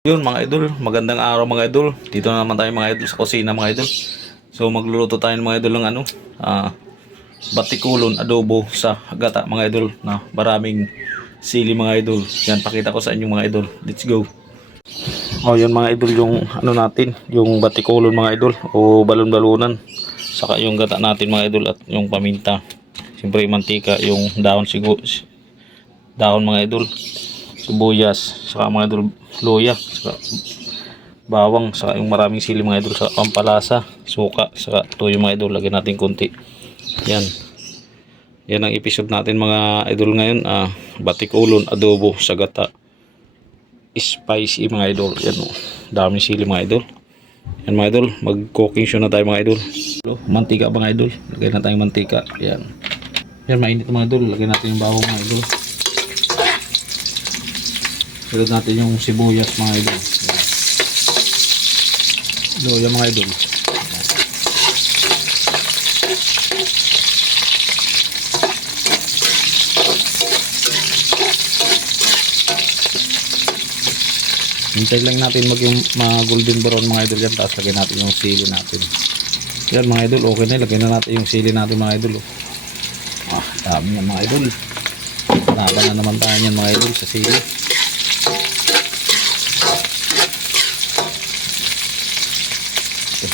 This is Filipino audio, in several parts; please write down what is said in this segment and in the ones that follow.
Yun mga idol, magandang araw mga idol. Dito na naman tayo mga idol sa kusina mga idol. So magluluto tayo mga idol ng batikulon adobo sa gata mga idol na maraming sili mga idol. Yan, pakita ko sa inyo mga idol. Let's go. Oh, yun mga idol yung ano natin, yung batikulon mga idol o balon-balunan. Saka yung gata natin mga idol at yung paminta. Siyempre mantika, yung dahon mga idol, sibuyas, saka mga idol luya, saka bawang, saka yung maraming sili mga idol, sa pampalasa, suka, saka toyo mga idol. Lagyan natin konti. Yan. Yan ang episode natin mga idol ngayon. Batikulon adobo sa gata. Spicy mga idol. Yan o. Daming sili mga idol. Yan mga idol. Mag cooking show na tayo mga idol. Mantika mga idol. Lagyan na tayong mantika. Yan. Yan, mainit mga idol. Lagyan natin yung bawang mga idol. Lagyan natin yung sibuyas mga idol. Luya mga idol. Hintay lang natin golden brown mga idol yan. Tapos lagyan natin yung sili natin. Yan mga idol, okay na. Lagyan na natin yung sili natin mga idol. Dami yan mga idol. Laban na naman tayo yan mga idol sa sili.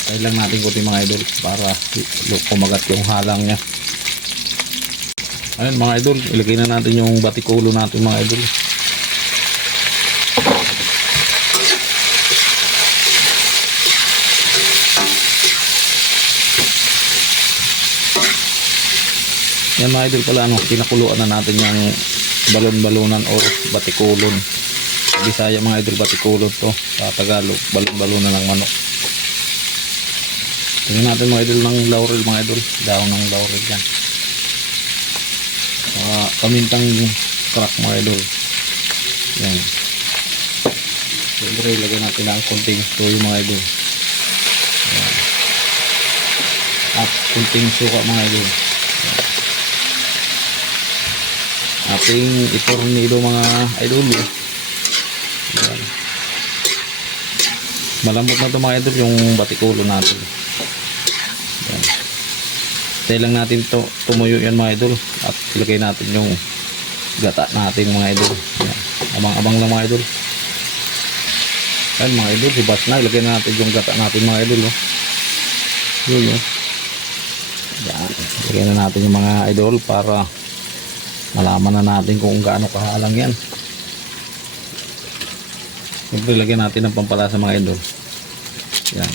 Try lang natin kunti mga idol para kumagat yung halang niya. Ayun mga idol, ilagay na natin yung batikulo natin mga idol. Yan mga idol pala, pinakuluan na natin yung balon-balunan or batikulon. Sa Bisaya mga idol, batikulon to. Sa Tagalog, balon-balunan ng manok. Tingnan natin mga idol ng laurel mga idol. Dahon ng laurel yan. Pamintang crack mga idol. Yan. Siyempre ilagay natin lang konting toyo mga idol. Yan. At konting suka mga idol. Yan. Ating itornado mga idol. Yan. Malambot na ito mga idol yung batikulo natin. Tayo lang natin to tumuyo yan mga idol at ilagay natin yung gata natin mga idol. Abang-abang lang mga idol. Yan mga idol, hibas na. Ilagay natin yung gata natin mga idol. Yun. Yan. Ilagay na natin yung mga idol para malaman na natin kung gaano kahalang yan. Siyempre ilagay natin ng pampalasa mga idol. Yan.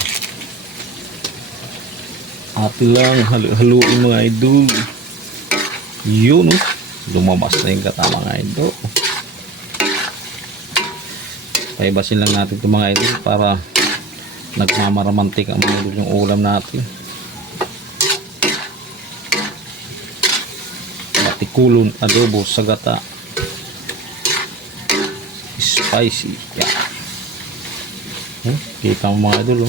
At lang haluin mga idol. Yun lumabas na yung gata mga idol. Paibasin lang natin ito mga idol para nagmamaramantik ang mga idol yung ulam natin. Batikulon adobo sa gata. Spicy. Yan. Kita mo mga idol.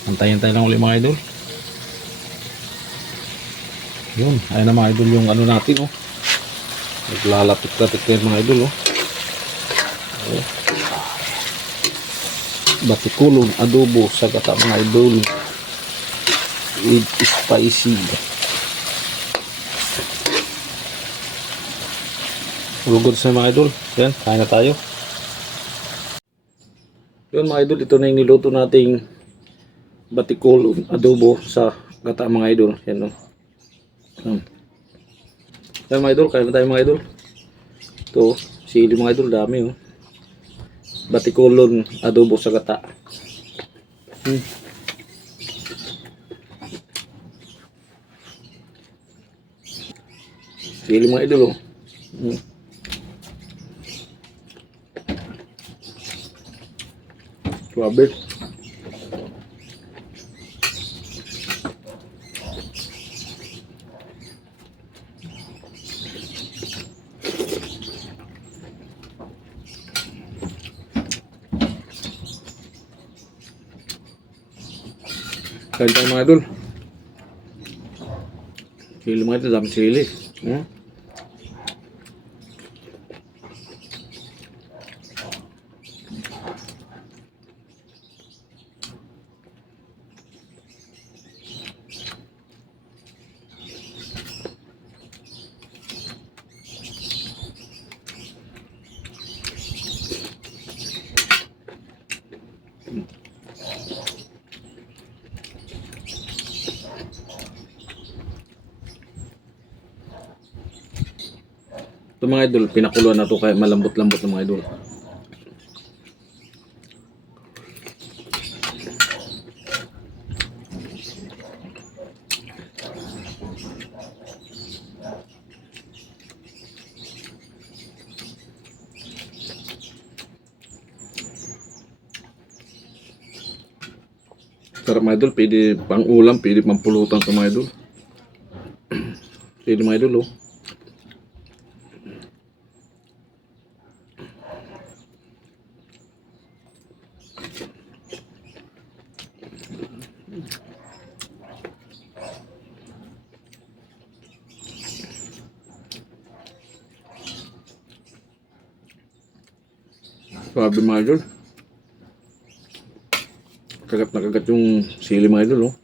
Antayin-tayin lang ulit mga idol. Yun, ayun na mga idol yung ano natin naglalapit-lapit kayo mga idol Batikulon adobo sa gata mga idol with spicy. Lugod sa mga idol. Yan, kain na tayo. Yun mga idol, ito na yung niluto nating batikulon adobo sa gata mga idol. Yan Yan mga idol, kaya na tayo mga idol. Ito, sili mga idol, dami batikulon adobo sa gata. Sili mga idol Suabe. Kain tayo mga idol. Sili mga idol, dami sili. mga idol, pinakuluan na to kaya malambot-lambot na mga idol. Sarap mga idol, pwede pang ulam, pwede pang pulutan to mga idol. Pwede mga idol, oh. Sabi mga idol, kagat na kagat yung sili mga idol, oh.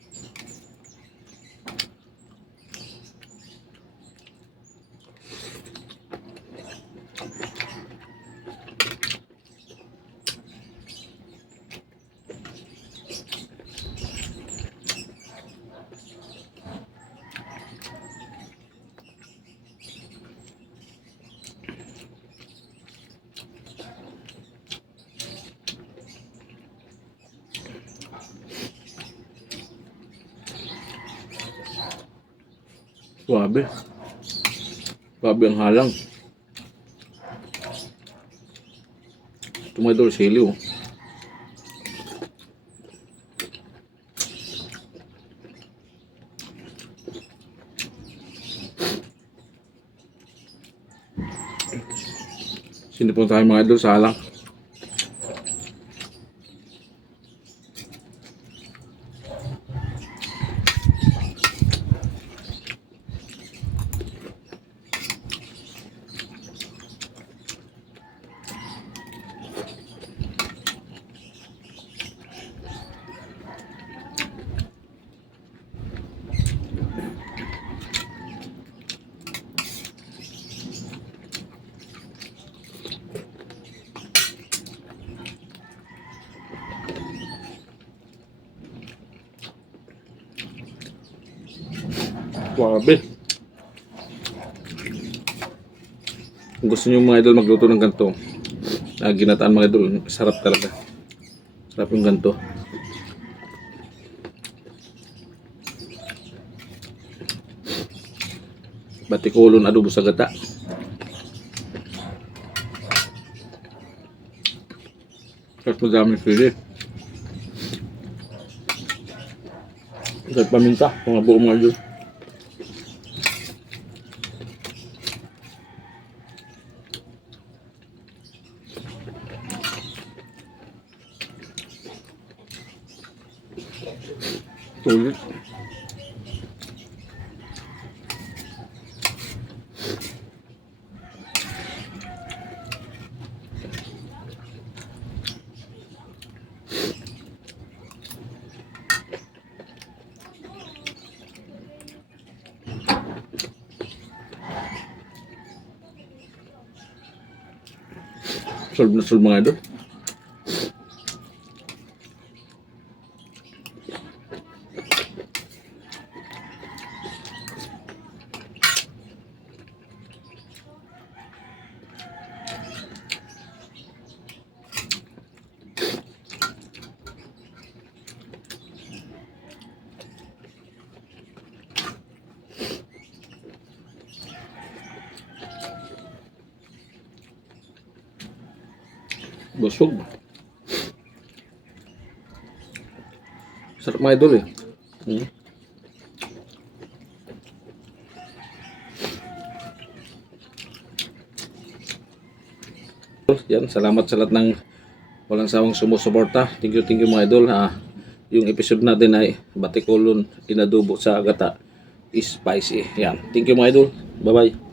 Suabe. Suabe ang halang. Ito mga idol, sili, oh. Sinipon tayo mga idol sa halang. Suabe. Kung gusto nyo mga idol magluto ng ganito, ginataan mga idol, sarap talaga. Sarap yung ganito. Batikulon adobo sa gata. Sarap mo daming sili. Sarap paminta, mga buong mga idol. Sulit. Solve na solve mga idol. Busog. Sarap mga idol, eh. Yan, salamat sa lahat ng walang sawang sumusuporta. Thank you mga idol. Yung episode natin ay batikulon inadobo sa gata is spicy. Yan. Thank you mga idol. Bye bye.